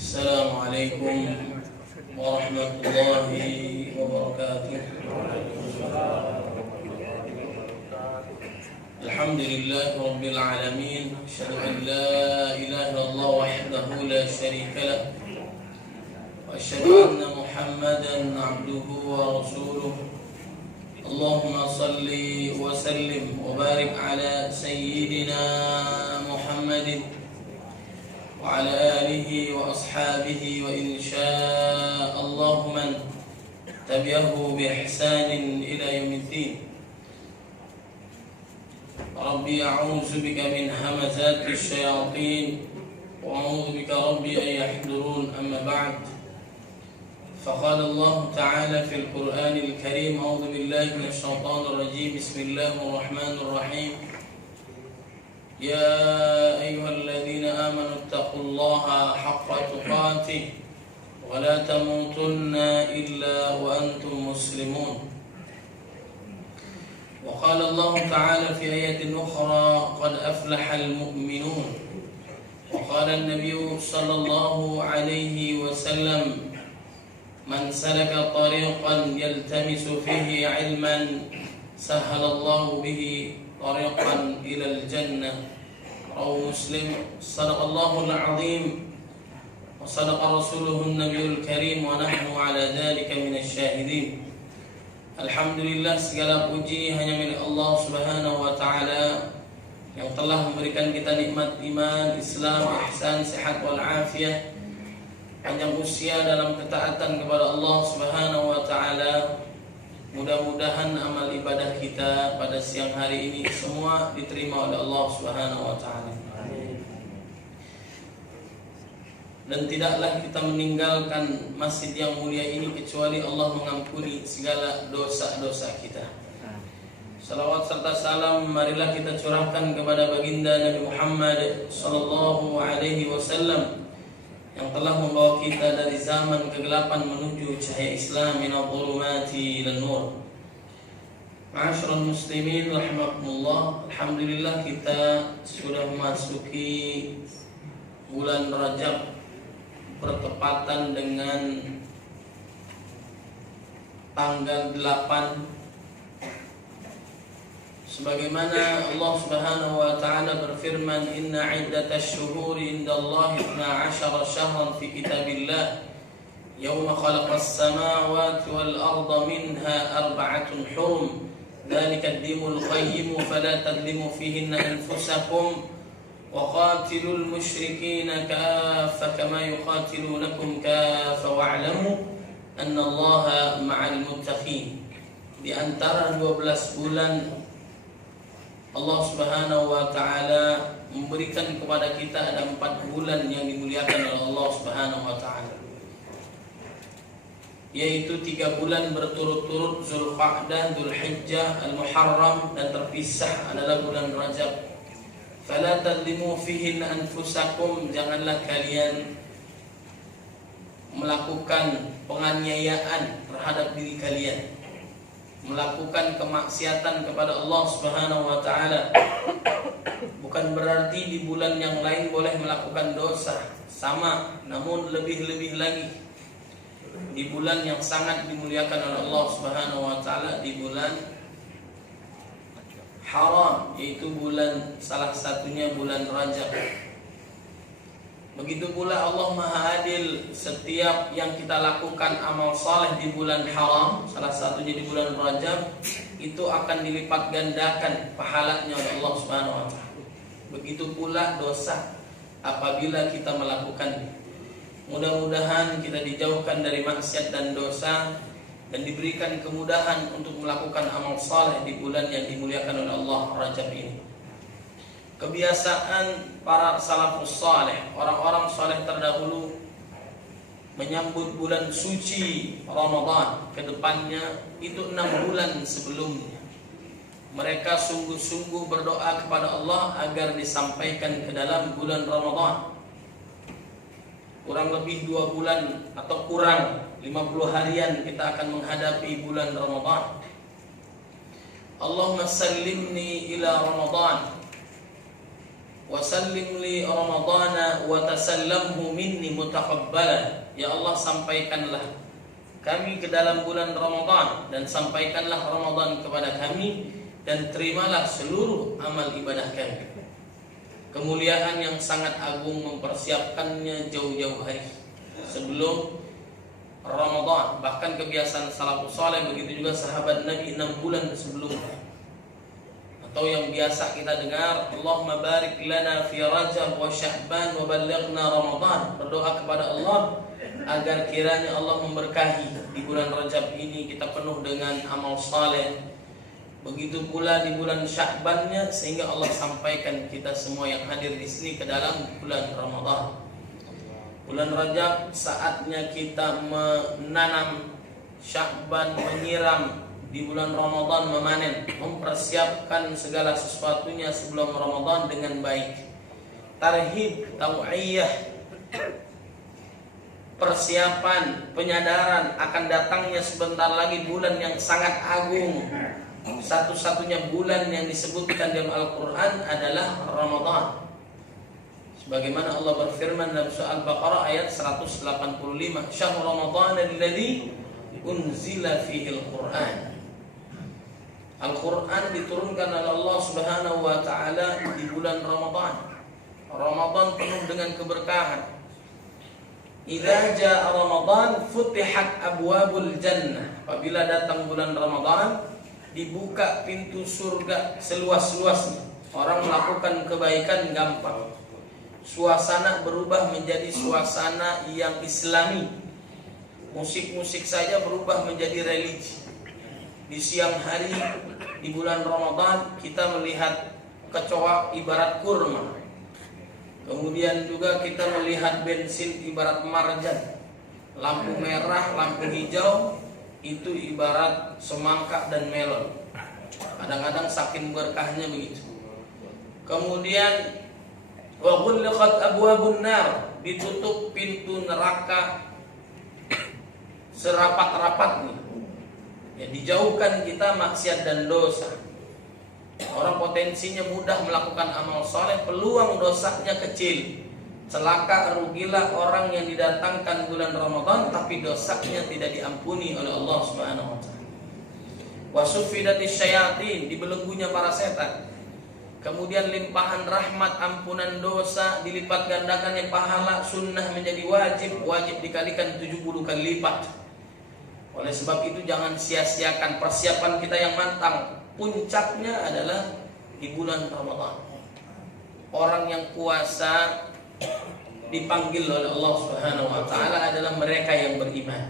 السلام عليكم ورحمة الله وبركاته. الحمد لله رب العالمين، أشهد أن لا إله إلا الله وحده لا شريك له، وأشهد أن محمدا عبده ورسوله. اللهم صل وسلم وبارك على سيدنا محمد وعلى آله وأصحابه، وإن شاء الله من تبعه بإحسان إلى يوم الدين. ربي أعوذ بك من همزات الشياطين، وأعوذ بك ربي أن يحضرون. أما بعد، فقال الله تعالى في القرآن الكريم: أعوذ بالله من الشيطان الرجيم، بسم الله الرحمن الرحيم. يا أيها الذين آمنوا اتقوا الله حق تقاته ولا تموتن إلا وأنتم مسلمون. وقال الله تعالى في آية أخرى: قد أفلح المؤمنون. وقال النبي صلى الله عليه وسلم: من سلك طريقا يلتمس فيه علما سهل الله به طريقا إلى الجنة. رواه مسلم. صدق الله العظيم وصدق رسوله النبي الكريم، ونحن على ذلك من الشاهدين. Alhamdulillah, segala puji hanya milik Allah Subhanahu wa Ta'ala yang telah memberikan kita nikmat iman, Islam, ihsan, sehat wal afiyah, panjang usia dalam ketaatan kepada Allah Subhanahu wa Ta'ala. Mudah-mudahan amal ibadah kita pada siang hari ini semua diterima oleh Allah Subhanahu wa Ta'ala. Dan tidaklah kita meninggalkan masjid yang mulia ini kecuali Allah mengampuni segala dosa-dosa kita. Salawat serta salam marilah kita curahkan kepada baginda Nabi Muhammad sallallahu alaihi wasallam yang telah membawa kita dari zaman kegelapan menuju cahaya Islam, minadh dhulumati ilan nur. Ma'asyiral muslimin rahimakumullah, alhamdulillah kita sudah memasuki bulan Rajab bertepatan dengan tanggal 8, sebagaimana Allah Subhanahu wa Ta'ala berfirman: inna iddatash syuhuri indallahi 12 syahran fi kitabillah yawma khalaqas samawati wal arda minha arba'atun hurum dzalika ad-dinul qayyim fala tadlimu fihinna anfusakum وقاتلوا المشركين كافة كما يقاتلونكم كافة واعلموا أن الله مع المتقين. Di antara 12 bulan Allah Subhanahu wa Ta'ala memberikan kepada kita ada 4 bulan yang dimuliakan oleh Allah Subhanahu wa Ta'ala, yaitu 3 bulan berturut-turut, Zulqa'dah, Dzulhijjah, Al-Muharram, dan terpisah adalah bulan Rajab. Fala tadlimu fihin anfusakum, janganlah kalian melakukan penganiayaan terhadap diri kalian, melakukan kemaksiatan kepada Allah Subhanahu wa Ta'ala. Bukan berarti di bulan yang lain boleh melakukan dosa sama, namun lebih-lebih lagi di bulan yang sangat dimuliakan oleh Allah Subhanahu wa Ta'ala, di bulan haram, yaitu bulan, salah satunya bulan Rajab. Begitu pula Allah Maha Adil, setiap yang kita lakukan amal saleh di bulan haram, salah satunya di bulan Rajab, itu akan dilipat gandakan pahalanya oleh Allah Subhanahu wa Ta'ala. Begitu pula dosa apabila kita melakukannya. Mudah-mudahan kita dijauhkan dari maksiat dan dosa dan diberikan kemudahan untuk melakukan amal saleh di bulan yang dimuliakan oleh Allah, Rajab ini. Kebiasaan para salafus saleh, orang-orang saleh terdahulu, menyambut bulan suci Ramadan ke depannya itu 6 bulan sebelumnya. Mereka sungguh-sungguh berdoa kepada Allah agar disampaikan ke dalam bulan Ramadan. Kurang lebih 2 bulan atau kurang 50 harian kita akan menghadapi bulan Ramadan. Allahumma sallimni ila Ramadan wa sallim li ramadana wa tasallamhu minni mutaqabbalan. Ya Allah, sampaikanlah kami ke dalam bulan Ramadan dan sampaikanlah Ramadan kepada kami dan terimalah seluruh amal ibadah kami. Kemuliaan yang sangat agung mempersiapkannya jauh-jauh hari sebelum Ramadan. Bahkan kebiasaan salafus saleh, begitu juga sahabat Nabi 6 bulan sebelumnya. Atau yang biasa kita dengar, Allahumma barik lana fi Rajab wa Sya'ban wa ballighna Ramadan. Berdoa kepada Allah agar kiranya Allah memberkahi di bulan Rajab ini kita penuh dengan amal saleh. Begitu pula di bulan Sya'bannya, sehingga Allah sampaikan kita semua yang hadir di sini ke dalam bulan Ramadan. Bulan Rajab saatnya kita menanam, Sya'ban menyiram, di bulan Ramadan memanen, mempersiapkan segala sesuatunya sebelum Ramadan dengan baik. Tarhib, tau'iyah, persiapan, penyadaran akan datangnya sebentar lagi bulan yang sangat agung. Satu-satunya bulan yang disebutkan dalam Al-Quran adalah Ramadan. Sebagaimana Allah berfirman dalam surah Al-Baqarah ayat 185, Syahrul Ramadan alladzi unzila fihi Al-Quran. Al-Quran diturunkan oleh Allah Subhanahu wa taala di bulan Ramadan. Ramadan penuh dengan keberkahan. Idza jaa Ramadan futihat abwabul jannah. Apabila datang bulan Ramadan, dibuka pintu surga seluas-luasnya. Orang melakukan kebaikan gampang. Suasana berubah menjadi suasana yang islami. Musik-musik saja berubah menjadi religi. Di siang hari di bulan Ramadan kita melihat kecoa ibarat kurma. Kemudian juga kita melihat bensin ibarat marjan. Lampu merah, lampu hijau itu ibarat semangka dan melon. Kadang-kadang saking berkahnya begitu. Kemudian wa ghulqat abwabun nar, ditutup pintu neraka serapat-rapatnya. Ya, dijauhkan kita maksiat dan dosa. Orang potensinya mudah melakukan amal soleh, peluang dosanya kecil. Celaka, rugilah orang yang didatangkan bulan Ramadan tapi dosanya tidak diampuni oleh Allah Subhanahu wa taala. Wasufidatis syayatin, dibelenggunya para setan. Kemudian limpahan rahmat, ampunan dosa, dilipat gandakannya pahala, sunnah menjadi wajib, wajib dikalikan 70 kali lipat. Oleh sebab itu jangan sia-siakan persiapan kita yang matang. Puncaknya adalah di bulan Ramadan. Orang yang puasa dipanggil oleh Allah Subhanahu wa taala adalah mereka yang beriman.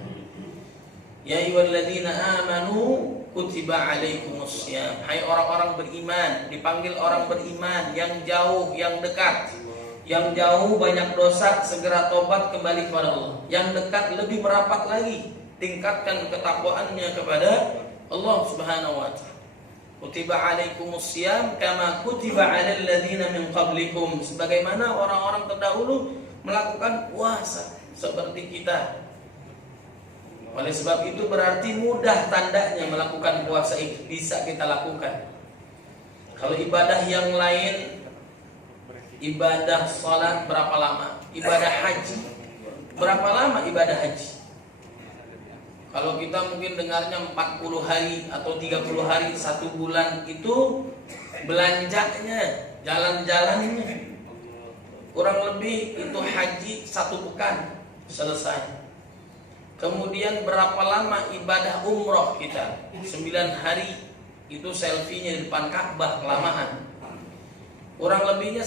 Ya ayyuhalladzina amanu kutiba alaikumussyam. Hai orang-orang beriman, dipanggil orang beriman yang jauh, yang dekat. Yang jauh banyak dosa, segera tobat kembali kepada Allah. Yang dekat lebih merapat lagi, tingkatkan ketakwaannya kepada Allah Subhanahu wa taala. Kutiba alaikumussyam kama kutiba alal ladzina min qablikum, sebagaimana orang-orang terdahulu melakukan puasa seperti kita. Oleh sebab itu berarti mudah tandanya melakukan puasa itu, bisa kita lakukan. Kalau ibadah yang lain, ibadah salat berapa lama? Ibadah haji berapa lama ibadah haji? Kalau kita mungkin dengarnya 40 hari atau 30 hari, 1 bulan, itu belanjanya, jalan-jalannya. Kurang lebih itu haji 1 pekan selesai. Kemudian berapa lama ibadah umroh kita? 9 hari, itu selfie-nya di depan Ka'bah, kelamaan. Kurang lebihnya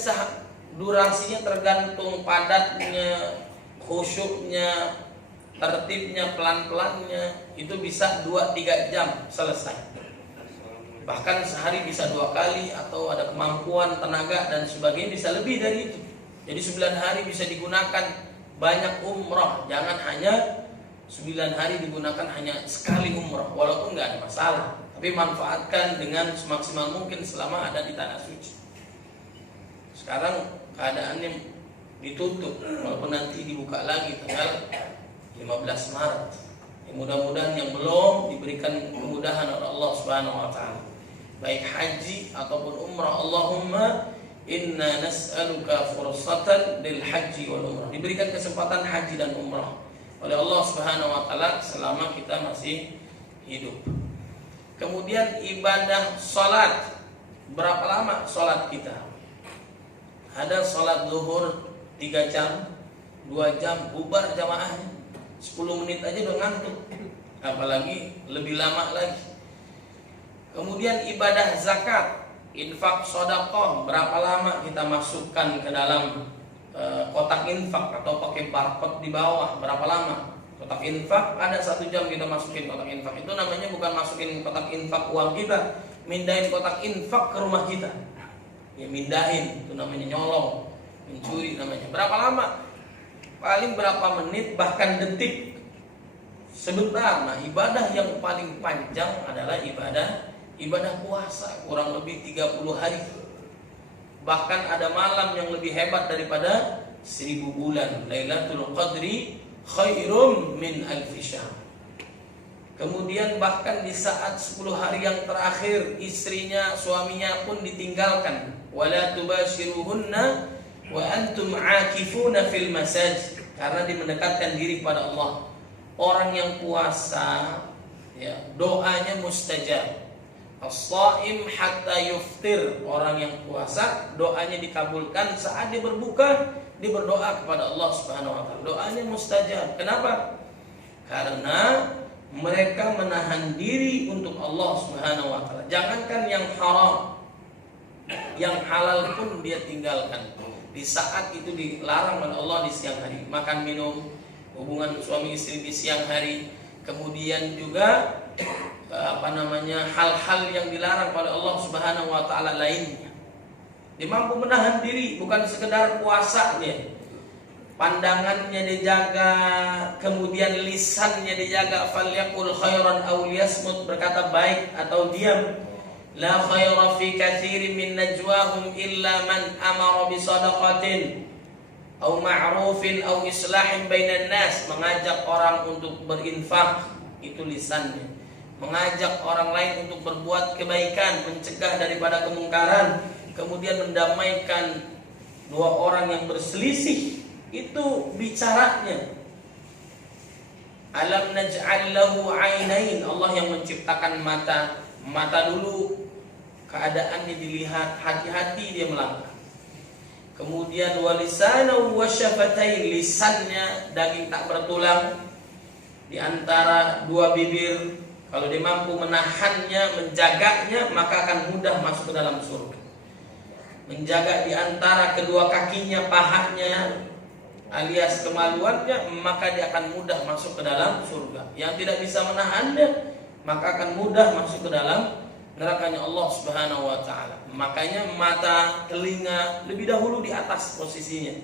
durasinya tergantung padatnya, khusyuknya, tertibnya, pelan-pelannya, itu bisa 2-3 jam selesai. Bahkan sehari bisa 2 kali, atau ada kemampuan, tenaga dan sebagainya bisa lebih dari itu. Jadi 9 hari bisa digunakan banyak umrah. Jangan hanya 9 hari digunakan hanya sekali umrah, walaupun nggak ada masalah. Tapi manfaatkan dengan semaksimal mungkin selama ada di tanah suci. Sekarang keadaannya ditutup, walaupun nanti dibuka lagi tanggal 15 Maret. Mudah-mudahan yang belum diberikan kemudahan oleh Allah Subhanahu wa taala, baik haji ataupun umrah. Allahumma Inna nas'aluka fursatan lil haji wal umrah. Diberikan kesempatan haji dan umrah oleh Allah Subhanahu wa taala selama kita masih hidup. Kemudian ibadah salat. Berapa lama salat kita? Ada salat zuhur 3 jam, 2 jam bubar jamaahnya. 10 menit aja udah ngantuk. Apalagi lebih lama lagi. Kemudian ibadah zakat, infak sedekah, berapa lama kita masukkan ke dalam kotak infak atau pakai barcode di bawah, berapa lama? Kotak infak ada 1 jam kita masukin kotak infak. Itu namanya bukan masukin kotak infak uang kita, mindahin kotak infak ke rumah kita. Ya mindahin, itu namanya nyolong, mencuri namanya. Berapa lama? Paling berapa menit bahkan detik. Sebentar. Nah, ibadah yang paling panjang adalah ibadah puasa, kurang lebih 30 hari. Bahkan ada malam yang lebih hebat daripada 1000 bulan. Lailatul Qadri khairum min alfi syahr. Kemudian bahkan di saat 10 hari yang terakhir istrinya, suaminya pun ditinggalkan. Wala tubashiruhunna wa antum aakifuna fil masajid. Karena mendekatkan diri kepada Allah. Orang yang puasa ya, doanya mustajab. As-shaim hatta yuftir. Orang yang puasa doanya dikabulkan saat dia berbuka, dia berdoa kepada Allah Subhanahu wa taala. Doanya mustajab. Kenapa? Karena mereka menahan diri untuk Allah Subhanahu wa taala. Jangankan yang haram, yang halal pun dia tinggalkan. Di saat itu dilarang oleh Allah di siang hari. Makan minum, hubungan suami istri di siang hari. Kemudian juga hal-hal yang dilarang oleh Allah Subhanahu wa taala lainnya. Dia mampu menahan diri, bukan sekedar puasanya. Pandangannya dijaga, kemudian lisannya dijaga, falyaqul khairan aw liyasmut, berkata baik atau diam. La khaira fi katsirin min najwahum illa man amara bi shadaqatin aw ma'rufin aw islahin bainan nas. Mengajak orang untuk berinfak, itu lisannya. Mengajak orang lain untuk berbuat kebaikan, mencegah daripada kemungkaran, kemudian mendamaikan 2 orang yang berselisih, itu bicaranya. Alam naj'al lahu 'ainain. Allah yang menciptakan mata. Mata dulu keadaannya dilihat, hati-hati dia melangkah. Kemudian walisanahu wasyafatain, lisannya daging tak bertulang di antara 2 bibir. Kalau dia mampu menahannya, menjaganya, maka akan mudah masuk ke dalam surga. Menjaga di antara kedua kakinya, pahanya, alias kemaluannya, maka dia akan mudah masuk ke dalam surga. Yang tidak bisa menahannya, maka akan mudah masuk ke dalam nerakanya Allah Subhanahu wa taala. Makanya mata, telinga lebih dahulu di atas posisinya.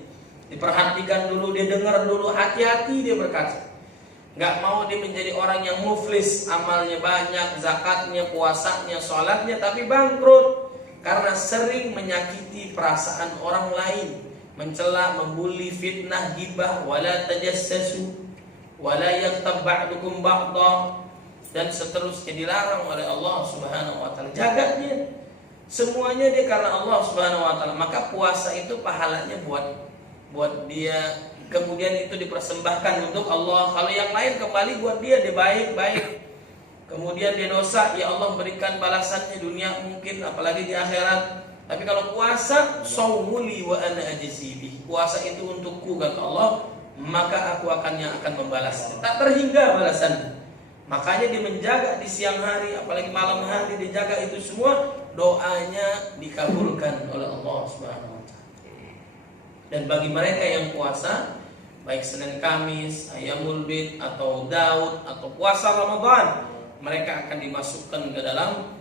Diperhatikan dulu, dia dengar dulu, hati-hati dia berkaca. Gak mau dia menjadi orang yang muflis, amalnya banyak, zakatnya, puasanya, sholatnya, tapi bangkrut karena sering menyakiti perasaan orang lain, mencela, membuli, fitnah, gibah, wala tajassasu, wala yaghtab ba'dukum ba'dha, dan seterusnya. Dilarang oleh Allah Subhanahu wa taala. Jaga dia. Semuanya dia karena Allah Subhanahu wa taala. Maka puasa itu pahalanya buat dia. Kemudian itu dipersembahkan untuk Allah. Kalau yang lain kembali buat dia baik-baik. Kemudian dia dosa, ya Allah berikan balasannya dunia mungkin, apalagi di akhirat. Tapi kalau puasa, shaumuli wa ana ajzi bih. Puasa itu untukku kata Allah, maka aku yang akan membalasnya. Tak terhingga balasannya. Makanya dia menjaga di siang hari, apalagi malam hari, dijaga itu semua, doanya dikabulkan oleh Allah Subhanahu wa taala. Dan bagi mereka yang puasa, baik Senin Kamis, Ayyamul Bid atau Daud atau puasa Ramadan, mereka akan dimasukkan ke dalam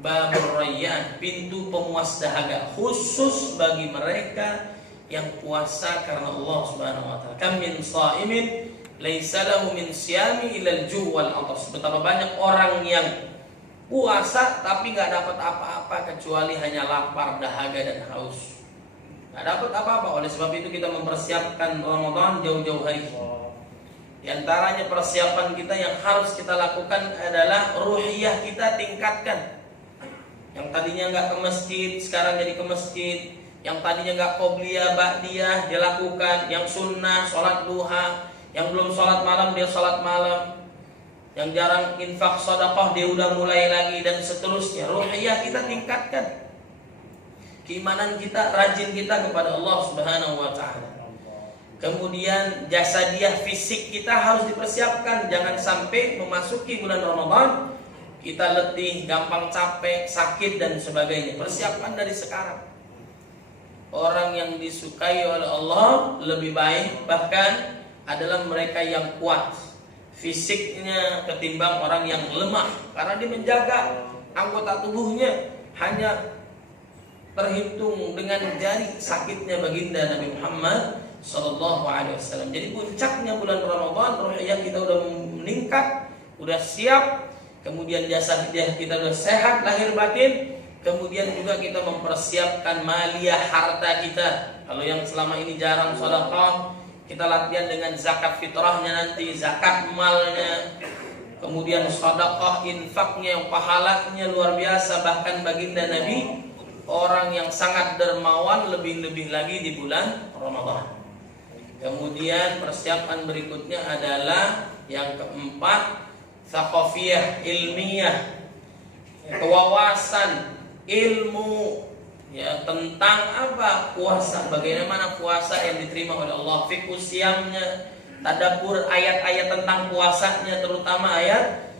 Babur Rayyan, pintu pemuas dahaga, khusus bagi mereka yang puasa karena Allah Subhanahu wa taala. Kam min shaimin laisa lahu min siyami ilal ju' wal 'atas. Betapa banyak orang yang puasa tapi enggak dapat apa-apa kecuali hanya lapar, dahaga dan haus. Enggak dapat apa-apa. Oleh sebab itu kita mempersiapkan Ramadan jauh-jauh hari. Di antaranya persiapan kita yang harus kita lakukan adalah ruhiyah kita tingkatkan. Yang tadinya nggak ke masjid, sekarang jadi ke masjid. Yang tadinya nggak qobliyah, ba'diyah, dia lakukan. Yang sunnah, sholat duha. Yang belum sholat malam, dia sholat malam. Yang jarang infak sedekah, dia udah mulai lagi, dan seterusnya. Ruhiyah kita tingkatkan. Keimanan kita, rajin kita kepada Allah Subhanahu wa Ta'ala. Kemudian jasadiah, fisik kita harus dipersiapkan. Jangan sampai memasuki bulan Ramadan kita letih, gampang capek, sakit dan sebagainya. Persiapkan dari sekarang. Orang yang disukai oleh Allah lebih baik bahkan adalah mereka yang kuat fisiknya ketimbang orang yang lemah, karena dia menjaga anggota tubuhnya. Hanya terhitung dengan jari sakitnya baginda Nabi Muhammad Sallallahu Alaihi Wasallam. Jadi puncaknya bulan Ramadan, ruhiyah kita udah meningkat, udah siap. Kemudian jasad kita udah sehat lahir batin. Kemudian juga kita mempersiapkan maliyah, harta kita. Kalau yang selama ini jarang sedekah, kita latihan dengan zakat fitrahnya nanti, zakat malnya. Kemudian sedekah infaknya yang pahalanya luar biasa. Bahkan baginda Nabi orang yang sangat dermawan, lebih-lebih lagi di bulan Ramadan. Kemudian persiapan berikutnya adalah yang keempat, thaqafiyah, ilmiah, kewawasan ilmu ya tentang apa puasa, bagaimana puasa yang diterima oleh Allah, fiqh siamnya, tadabbur ayat-ayat tentang puasanya, terutama ayat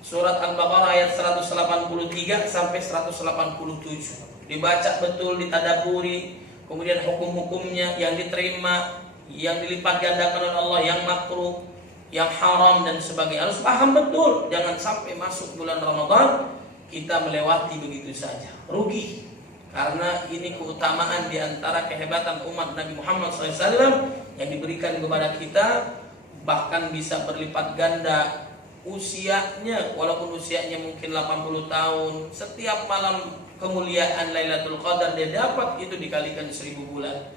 surat Al-Baqarah ayat 183 sampai 187. Dibaca betul, ditadaburi, kemudian hukum-hukumnya yang diterima, yang dilipat gandakan oleh Allah, yang makruh, yang haram dan sebagainya. Harus paham betul, jangan sampai masuk bulan Ramadan kita melewati begitu saja, rugi. Karena ini keutamaan diantara kehebatan umat Nabi Muhammad SAW yang diberikan kepada kita, bahkan bisa berlipat ganda usianya. Walaupun usianya mungkin 80 tahun, setiap malam kemuliaan Lailatul Qadar dia dapat, itu dikalikan 1000 bulan,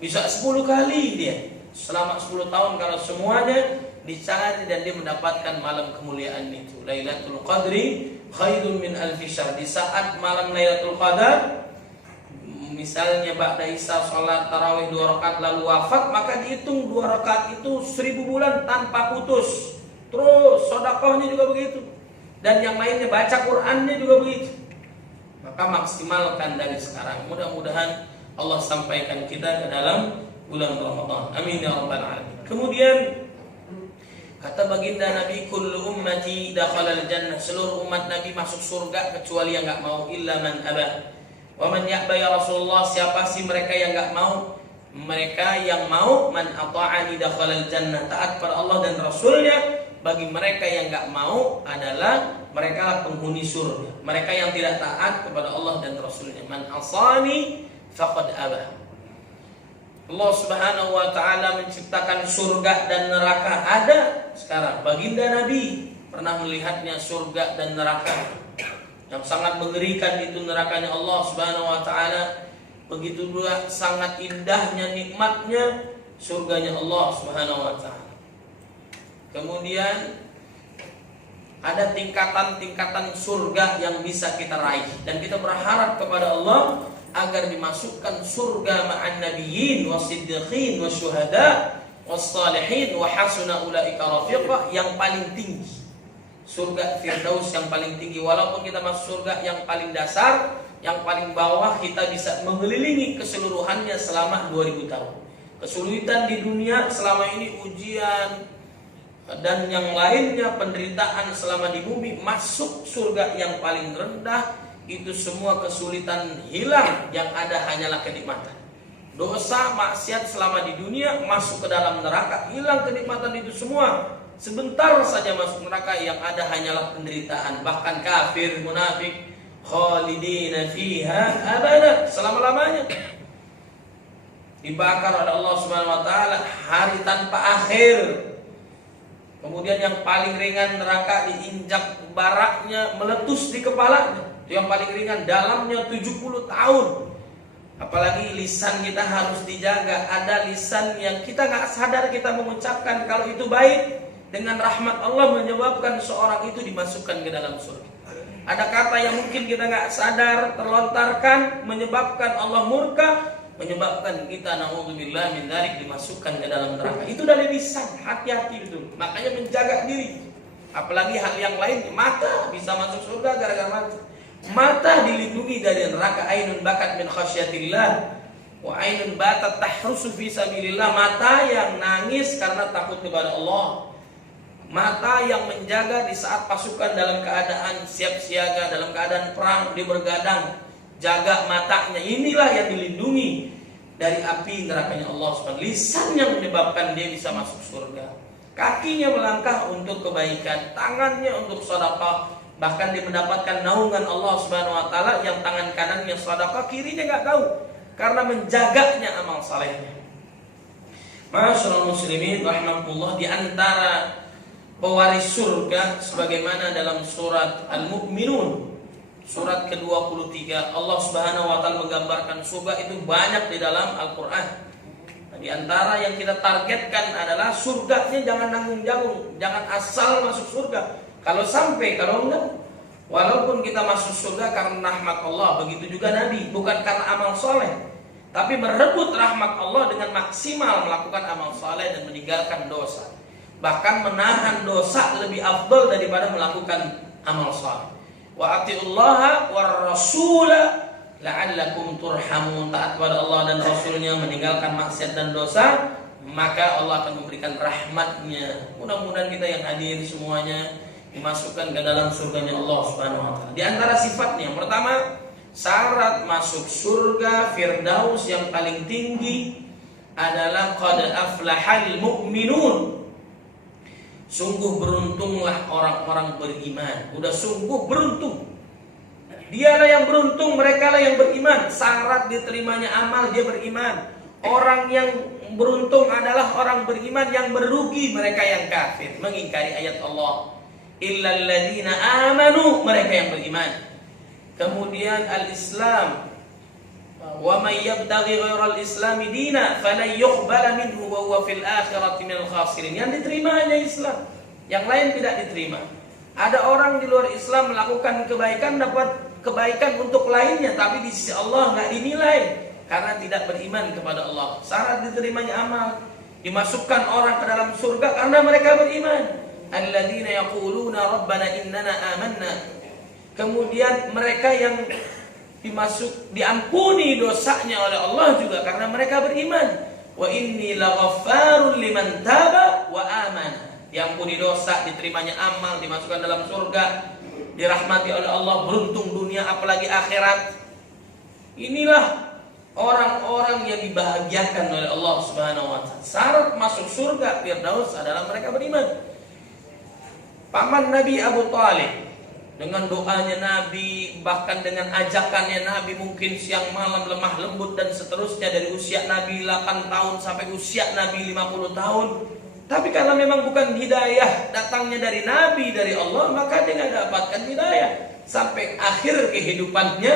bisa 10 kali dia selama 10 tahun kalau semuanya dicari, dan dia mendapatkan malam kemuliaan itu. Lailatul Qadri khairun min alfi syahr. Di saat malam Lailatul Qadar, misalnya ba'da isya salat tarawih 2 rakaat lalu wafat, maka dihitung 2 rakaat itu 1000 bulan tanpa putus. Terus sedekahnya juga begitu, dan yang lainnya baca Qur'annya juga begitu. Maka maksimalkan dari sekarang. Mudah-mudahan Allah sampaikan kita ke dalam bulan Ramadan. Amin ya rabbal alamin. Kemudian kata baginda Nabi, kullu ummati dakhalal jannah, seluruh umat Nabi masuk surga kecuali yang enggak mau, illa man aba. Wa man ya'ba ya Rasulullah, siapa sih mereka yang enggak mau? Mereka yang mau, man ata'ani dakhalal jannah, taat pada Allah dan Rasulnya. Bagi mereka yang enggak mau adalah mereka penghuni surga. Mereka yang tidak taat kepada Allah dan Rasulnya. Man asani faqad aba. Allah Subhanahu wa Ta'ala menciptakan surga dan neraka ada sekarang. Baginda Nabi pernah melihatnya surga dan neraka. Yang sangat mengerikan itu nerakanya Allah Subhanahu wa Ta'ala. Begitu juga sangat indahnya nikmatnya surganya Allah Subhanahu wa Ta'ala. Kemudian ada tingkatan-tingkatan surga yang bisa kita raih, dan kita berharap kepada Allah agar dimasukkan surga ma'an nabiyyin wasiddiqin wasyuhada wassalihin wa hasuna ulaika rafiqa, yang paling tinggi. Surga Firdaus yang paling tinggi. Walaupun kita masuk surga yang paling dasar, yang paling bawah, kita bisa mengelilingi keseluruhannya selama 2000 tahun. Kesulitan di dunia selama ini, ujian dan yang lainnya, penderitaan selama di bumi, masuk surga yang paling rendah, itu semua kesulitan hilang, yang ada hanyalah kenikmatan. Dosa maksiat selama di dunia, masuk ke dalam neraka, hilang kenikmatan itu semua. Sebentar saja masuk neraka, yang ada hanyalah penderitaan. Bahkan kafir, munafik, khalidina fiha abada, selama-lamanya. Dibakar oleh Allah Subhanahu wa Ta'ala, hari tanpa akhir. Kemudian yang paling ringan neraka, diinjak baraknya, meletus di kepalanya. Itu yang paling ringan, dalamnya 70 tahun. Apalagi lisan kita harus dijaga. Ada lisan yang kita gak sadar kita mengucapkan, kalau itu baik, dengan rahmat Allah menyebabkan seorang itu dimasukkan ke dalam surga. Ada kata yang mungkin kita nggak sadar terlontarkan, menyebabkan Allah murka, menyebabkan kita naudzubillah min dzalik dimasukkan ke dalam neraka. Itu dari lisan, hati-hati betul. Makanya menjaga diri. Apalagi hal yang lain, mata bisa masuk surga gara-gara mata. Mata dilindungi dari neraka. Ainun bakat min khasyatillah wa ainun batat tahrusu fi sabilillah. Mata yang nangis karena takut kepada Allah. Mata yang menjaga di saat pasukan dalam keadaan siap siaga, dalam keadaan perang, dia bergadang, jaga matanya. Inilah yang dilindungi dari api nerakanya Allah SWT. Lisan yang menyebabkan dia bisa masuk surga. Kakinya melangkah untuk kebaikan, tangannya untuk sedekah, bahkan dia mendapatkan naungan Allah SWT yang tangan kanannya sedekah, kirinya nggak tahu karena menjaganya amal salehnya. Masyaallah muslimin rahimakumullah, di antara pewaris surga sebagaimana dalam surat Al-Mu'minun surat ke-23, Allah Subhanahu wa taala menggambarkan surga itu banyak di dalam Al-Qur'an. Di antara yang kita targetkan adalah surganya jangan nanggung-nanggung, jangan asal masuk surga. Kalau enggak, walaupun kita masuk surga karena rahmat Allah, begitu juga Nabi, bukan karena amal soleh, tapi merebut rahmat Allah dengan maksimal melakukan amal soleh dan meninggalkan dosa. Bahkan menahan dosa lebih afdal daripada melakukan amal soleh. Wa atiullaha war rasula la'allakum turhamun. Taat kepada Allah dan Rasulnya, meninggalkan maksiat dan dosa, maka Allah akan memberikan rahmatnya. Mudah-mudahan kita yang hadir semuanya dimasukkan ke dalam surganya Allah Subhanahu wa taala. Di antara sifatnya yang pertama, syarat masuk surga Firdaus yang paling tinggi adalah qad aflahal mu'minun. Sungguh beruntunglah orang-orang beriman. Udah sungguh beruntung. Dialah yang beruntung, mereka lah yang beriman. Syarat diterimanya amal, dia beriman. Orang yang beruntung adalah orang beriman, yang merugi mereka yang kafir, mengingkari ayat Allah. Illal ladzina amanu, mereka yang beriman. Kemudian al-Islam, wa may yabtaghi ghairal islami dina falan yuqbala minhu wa huwa fil akhirati minal khasirin. Yang diterima hanya Islam, yang lain tidak diterima. Ada orang di luar Islam melakukan kebaikan, dapat kebaikan untuk lainnya, tapi di sisi Allah nggak dinilai karena tidak beriman kepada Allah. Syarat diterimanya amal, dimasukkan orang ke dalam surga karena mereka beriman. Alladzina yaquluna rabbana innana amanna. Kemudian mereka yang diampuni dosanya oleh Allah juga karena mereka beriman. Wa inni laghaffarun liman taba wa amana. Diampuni dosa, diterimanya amal, dimasukkan dalam surga, dirahmati oleh Allah, beruntung dunia apalagi akhirat. Inilah orang-orang yang dibahagiakan oleh Allah Subhanahu wa taala. Syarat masuk surga Firdaus adalah mereka beriman. Paman Nabi Abu Thalib, dengan doanya Nabi, bahkan dengan ajakannya Nabi, mungkin siang malam lemah lembut dan seterusnya, dari usia Nabi 8 tahun sampai usia Nabi 50 tahun. Tapi karena memang bukan hidayah datangnya dari Nabi, dari Allah, maka dia tidak dapatkan hidayah. Sampai akhir kehidupannya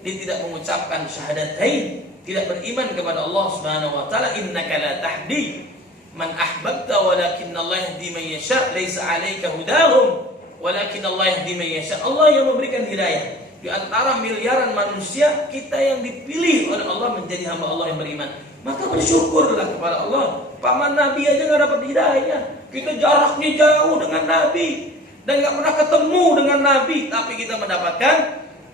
dia tidak mengucapkan syahadatain, tidak beriman kepada Allah Subhanahu wa taala. Innaka la tahdi man ahbabta walakinna Allah yahdi man yasha, laisa 'alaika hudahum walakin Allah yahdi man yasha. Allah yang memberikan hidayah. Di antara miliaran manusia, kita yang dipilih oleh Allah menjadi hamba Allah yang beriman. Maka bersyukurlah kepada Allah. Paman Nabi aja nggak dapat hidayah. Kita jaraknya jauh dengan Nabi dan nggak pernah ketemu dengan Nabi, tapi kita mendapatkan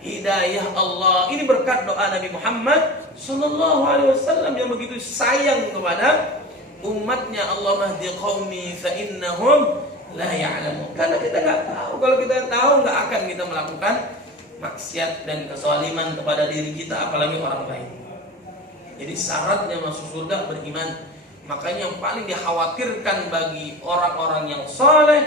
hidayah Allah. Ini berkat doa Nabi Muhammad Sallallahu Alaihi Wasallam yang begitu sayang kepada umatnya. Allah mahdi qaumi fa innahum la ya'lamun. Karena kita nggak tahu. Kalau kita tahu, nggak akan kita melakukan maksiat dan kezaliman kepada diri kita, apalagi orang lain. Jadi syaratnya masuk surga beriman. Makanya yang paling dikhawatirkan bagi orang-orang yang soleh,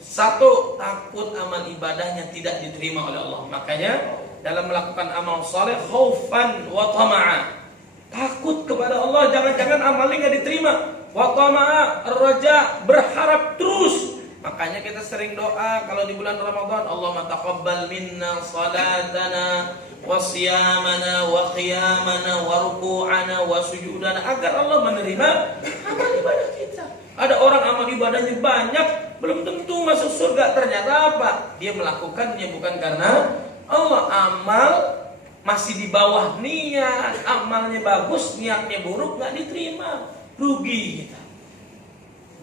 satu, takut amal ibadahnya tidak diterima oleh Allah. Makanya dalam melakukan amal soleh, khaufan wa tama'a, takut kepada Allah, jangan-jangan amalnya nggak diterima. Wa tama'a, raja, berharap terus. Makanya kita sering doa kalau di bulan Ramadan, Allahumma taqabbal minna salatana wa siyamana wa qiyamana wa ruku'ana wa sujudana, agar Allah menerima amal ibadah kita. Ada orang amal ibadahnya banyak belum tentu masuk surga. Ternyata apa? Dia melakukannya bukan karena Allah. Amal masih di bawah niat, amalnya bagus, niatnya buruk, nggak diterima, rugi kita.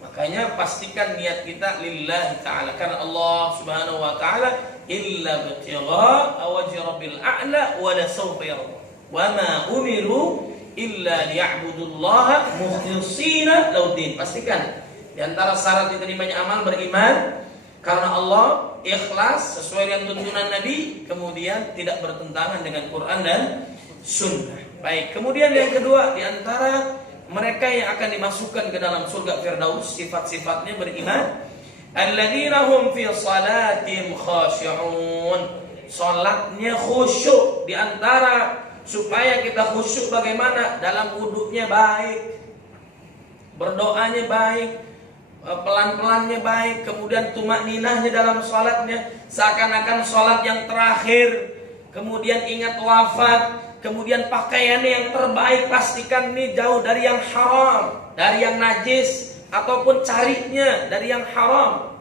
Makanya pastikan niat kita lillahi ta'ala, karena Allah subhanahu wa ta'ala illa btigha wajhi rabbil a'la wa la sawfa yarda wa ma umiru illa liya'budullaha mukhlishina lahuddin. Pastikan di antara syarat diterimanya amal beriman karena Allah, ikhlas sesuai dengan tuntunan Nabi, kemudian tidak bertentangan dengan Quran dan Sunnah. Baik, kemudian yang kedua, di antara mereka yang akan dimasukkan ke dalam surga Firdaus, sifat-sifatnya beriman. Alladzina hum fi salatihim khashi'un. Salatnya khusyuk. Di antara supaya kita khusyuk bagaimana? Dalam wudunya baik, berdoanya baik, pelan-pelannya baik, kemudian tumakninahnya dalam salatnya seakan-akan salat yang terakhir. Kemudian ingat wafat. Kemudian pakaiannya yang terbaik, pastikan nih jauh dari yang haram, dari yang najis, ataupun carinya dari yang haram.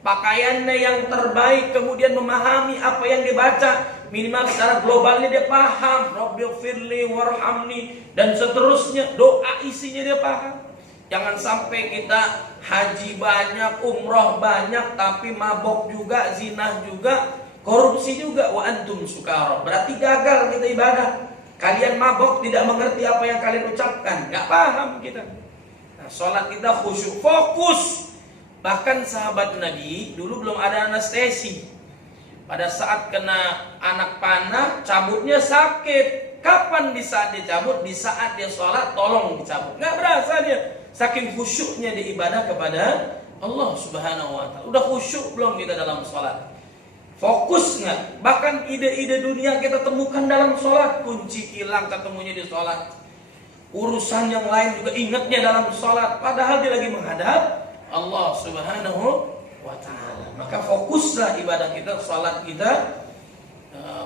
Pakaiannya yang terbaik, kemudian memahami apa yang dibaca, minimal secara globalnya dia paham, Rabbighfirli warhamni, dan seterusnya, doa isinya dia paham. Jangan sampai kita haji banyak, umroh banyak, tapi mabok juga, zinah juga, korupsi juga, wa antum sukara. Berarti gagal kita ibadah. Kalian mabok, tidak mengerti apa yang kalian ucapkan, nggak paham kita. Nah, sholat kita khusyuk, fokus. Bahkan sahabat Nabi dulu belum ada anestesi. Pada saat kena anak panah, cabutnya sakit. Kapan di saat dia cabut? Di saat dia sholat, tolong dicabut. Nggak berasa dia. Saking khusyuknya di ibadah kepada Allah subhanahu wa ta'ala. Udah khusyuk belum kita dalam sholat? Fokus nggak? Bahkan ide-ide dunia kita temukan dalam sholat. Kunci hilang ketemunya di sholat. Urusan yang lain juga ingatnya dalam sholat. Padahal dia lagi menghadap Allah subhanahu wa ta'ala. Maka fokuslah ibadah kita, sholat kita,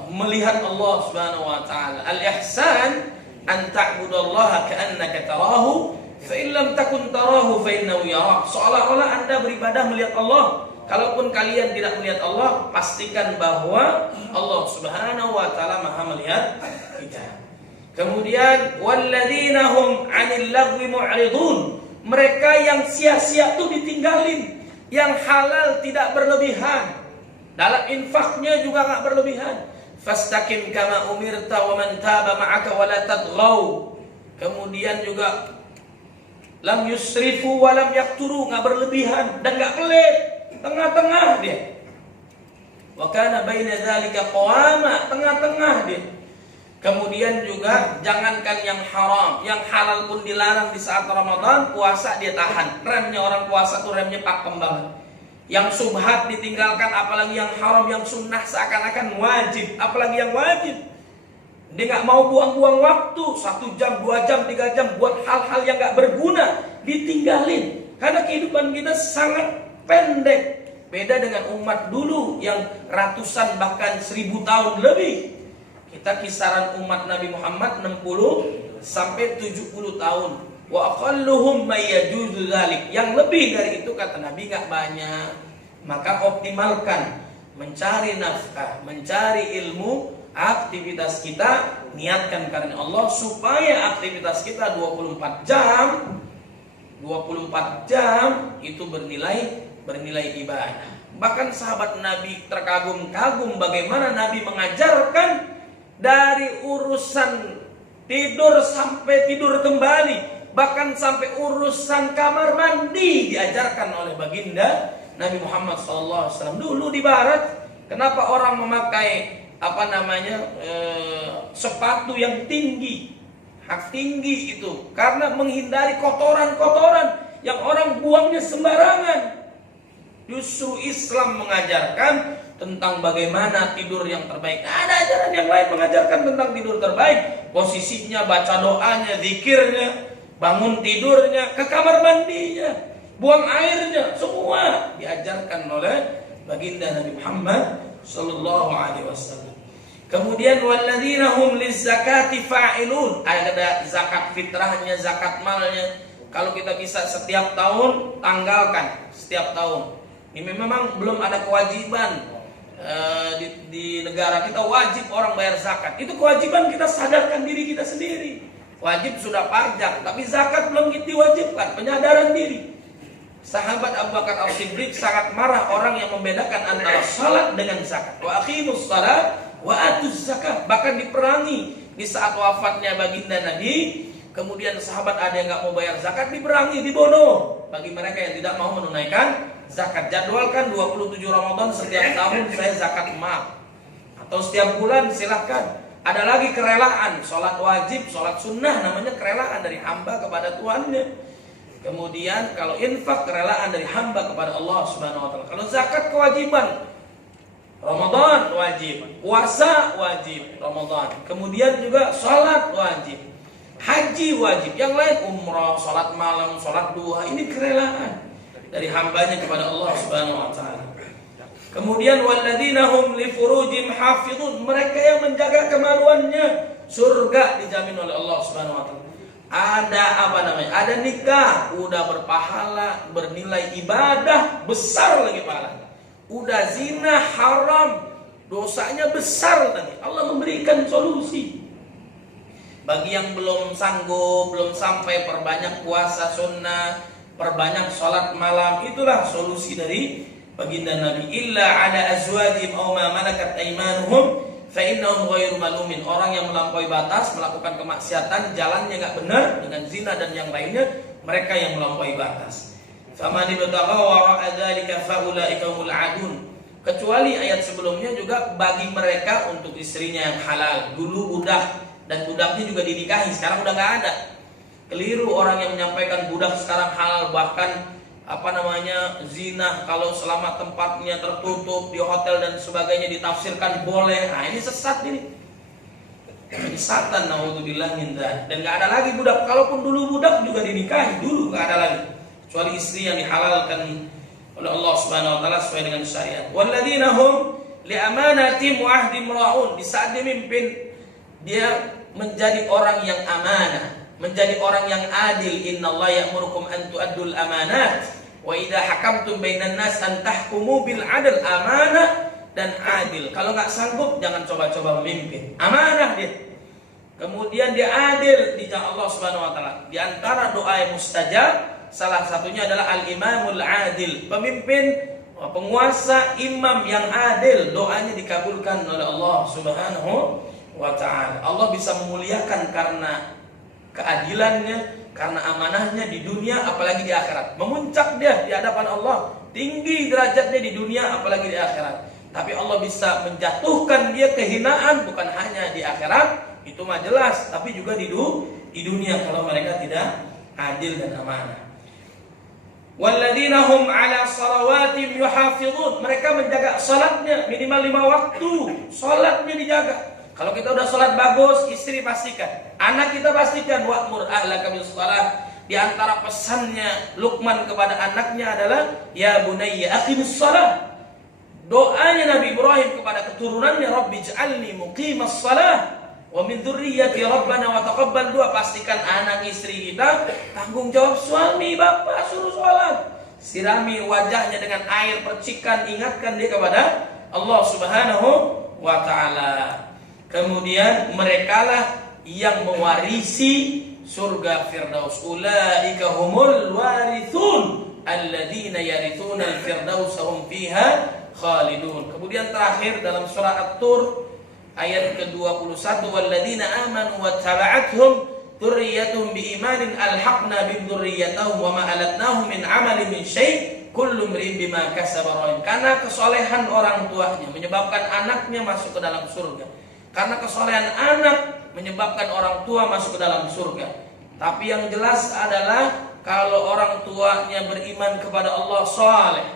melihat Allah subhanahu wa ta'ala. Al-ihsan an ta'budallaha ka'annaka tarahu fa in lam takun tarahu fa innahu yarak. Seolah-olah Anda beribadah melihat Allah. Kalaupun kalian tidak melihat Allah, pastikan bahwa Allah subhanahu wa ta'ala maha melihat kita. Kemudian walladzina hum 'anil lagwi mu'ridun. Mereka yang sia-sia itu ditinggalin. Yang halal tidak berlebihan. Dalam infaknya juga enggak berlebihan. Fastaqim kama umirta wa man taba ma'aka wa la tadghaw. Kemudian juga lam yusrifu wa lam yaqturu, enggak berlebihan dan enggak pelit. Tengah-tengah dia. Wa kana baina dzalika qawama, tengah-tengah dia. Kemudian juga jangankan yang haram, yang halal pun dilarang di saat Ramadan, puasa dia tahan. Remnya orang puasa tuh remnya pakem banget. Yang subhat ditinggalkan, apalagi yang haram, yang sunnah seakan-akan wajib, apalagi yang wajib. Dia nggak mau buang-buang waktu 1 jam, 2 jam, 3 jam buat hal-hal yang nggak berguna, ditinggalin. Karena kehidupan kita sangat pendek. Beda dengan umat dulu yang ratusan bahkan 1000 tahun lebih. Kita kisaran umat Nabi Muhammad 60 sampai 70 tahun. Wa aqalluhum may yajuzu dzalik. Yang lebih dari itu kata Nabi enggak banyak. Maka optimalkan mencari nafkah, mencari ilmu, aktivitas kita niatkan karena Allah supaya aktivitas kita 24 jam itu bernilai ibadah. Bahkan sahabat Nabi terkagum-kagum bagaimana Nabi mengajarkan dari urusan tidur sampai tidur kembali, bahkan sampai urusan kamar mandi diajarkan oleh baginda Nabi Muhammad SAW. Dulu di barat, kenapa orang memakai sepatu yang tinggi, hak tinggi itu? Karena menghindari kotoran-kotoran yang orang buangnya sembarangan. Justru Islam mengajarkan tentang bagaimana tidur yang terbaik. Ada ajaran yang lain mengajarkan tentang tidur terbaik. Posisinya, baca doanya, zikirnya, bangun tidurnya, ke kamar mandinya, buang airnya, semua diajarkan oleh baginda Nabi Muhammad sallallahu alaihi wasallam. Kemudian walladzina hum lizzakati fa'ilun. Ada zakat fitrahnya, zakat malnya. Kalau kita bisa setiap tahun tanggalkan, setiap tahun. Ini memang belum ada kewajiban di negara kita wajib orang bayar zakat. Itu kewajiban kita sadarkan diri kita sendiri. Wajib sudah pajak, tapi zakat belum diwajibkan, penyadaran diri. Sahabat Abu Bakar As-Siddiq sangat marah orang yang membedakan antara salat dengan zakat. Wa aqimus salat wa atuz zakat. Bahkan diperangi di saat wafatnya baginda Nabi. Kemudian sahabat ada yang nggak mau bayar zakat, diperangi, dibunuh. Bagi mereka yang tidak mau menunaikan zakat, jadwalkan 27 Ramadan setiap tahun saya zakat emas. Atau setiap bulan silahkan. Ada lagi kerelaan, sholat wajib, sholat sunnah, namanya kerelaan dari hamba kepada Tuhannya. Kemudian kalau infak, kerelaan dari hamba kepada Allah Subhanahu Wa Taala. Kalau zakat kewajiban, Ramadan wajib, puasa wajib Ramadan. Kemudian juga sholat wajib, haji wajib. Yang lain umrah, sholat malam, sholat duha, ini kerelaan dari hambanya kepada Allah Subhanahu Wa Taala. Kemudian walladzina hum li furujihim hafizun, mereka yang menjaga kemaluannya, surga dijamin oleh Allah Subhanahu wa taala. Ada apa namanya? Ada nikah, udah berpahala, bernilai ibadah besar lagi pahalanya. Udah zina haram, dosanya besar lagi. Allah memberikan solusi. Bagi yang belum sanggup, belum sampai, perbanyak puasa sunnah, perbanyak sholat malam, itulah solusi dari baginda Nabi. Illa ala azwajim aw ma malakat aymanuhum fa innahum ghairu malumin. Orang yang melampaui batas, melakukan kemaksiatan, jalannya enggak benar dengan zina dan yang lainnya, mereka yang melampaui batas. Faman ibtagha wara'a dzalika fa ulaika humul adun. Kecuali ayat sebelumnya juga bagi mereka untuk istrinya yang halal. Dulu budak dan budaknya juga dinikahi, sekarang udah enggak ada. Keliru orang yang menyampaikan budak sekarang halal, bahkan zina kalau selama tempatnya tertutup di hotel dan sebagainya ditafsirkan boleh. Nah, ini sesat ini. Ini satan, naudzubillah min dzalik. Dan enggak ada lagi budak. Kalaupun dulu budak juga dinikahi, dulu enggak ada lagi. Kecuali istri yang dihalalkan oleh Allah Subhanahu wa taala sesuai dengan syariat. Walladzina hum li amanatihim wa ahdihim ra'un. Di saat dia mimpin, dia menjadi orang yang amanah, menjadi orang yang adil. Innallaha ya'murukum an tu'addul amanat wa idza hakamtum bainan nas an tahkumu bil adl. Amanah dan adil. Kalau enggak sanggup jangan coba-coba memimpin. Amanah dia. Kemudian dia adil di jalan Allah Subhanahu wa taala. Di antara doa yang mustajab salah satunya adalah al-imamul adil. Pemimpin, penguasa, imam yang adil, doanya dikabulkan oleh Allah Subhanahu wa taala. Allah bisa memuliakan karena keadilannya, karena amanahnya di dunia apalagi di akhirat. Memuncak dia di hadapan Allah, tinggi derajatnya di dunia apalagi di akhirat. Tapi Allah bisa menjatuhkan dia kehinaan bukan hanya di akhirat, itu mah jelas, tapi juga di dunia kalau mereka tidak adil dan amanah. Walladzina hum ala salawatihim yuhafizun. Mereka menjaga salatnya minimal 5 waktu. Salatnya dijaga. Kalau kita udah sholat bagus, istri pastikan, anak kita pastikan, wa'mur ahlaka bis shalah. Di antara pesannya Luqman kepada anaknya adalah ya bunayya aqimus shalah. Doanya Nabi Ibrahim kepada keturunannya, Rabbi ij'alni muqimas shalah wa min dzurriyyati rabbana wa taqabbal du'a. Pastikan anak istri kita tanggung jawab suami, bapak suruh sholat. Sirami wajahnya dengan air percikan, ingatkan dia kepada Allah Subhanahu wa taala. Kemudian merekalah yang mewarisi surga Firdaus. Ulaika humul warithun alladzina yarithuna al-firdaus hum fiha khalidun. Kemudian terakhir dalam surah At-Tur ayat ke-21, walladzina amanu wattaba'athum dzurriyyatuhum biimanin alhaqna bidzurriyyatihim wa ma alatnahum min 'amalin min syai' kullu imrin bima kasaba rahin. Karena kesolehan orang tuanya menyebabkan anaknya masuk ke dalam surga. Karena kesolehan anak menyebabkan orang tua masuk ke dalam surga. Tapi yang jelas adalah kalau orang tuanya beriman kepada Allah saleh,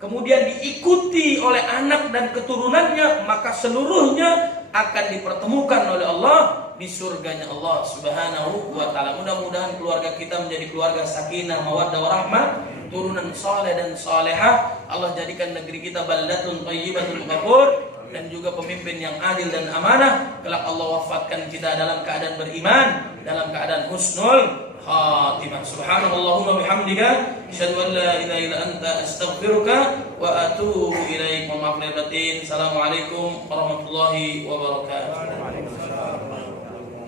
kemudian diikuti oleh anak dan keturunannya, maka seluruhnya akan dipertemukan oleh Allah di surganya Allah Subhanahu wa taala. Mudah-mudahan keluarga kita menjadi keluarga sakinah, mawaddah warahmah, turunan saleh dan salehah. Allah jadikan negeri kita baldatun thayyibatun ghafur. dan juga pemimpin yang adil dan amanah. Kelak Allah wafatkan kita dalam keadaan beriman, dalam keadaan husnul khatimah. Subhanallahumma bihamdika asyhadu an la ilaha illa anta astaghfiruka wa atubu ilaik. Assalamualaikum warahmatullahi wabarakatuh.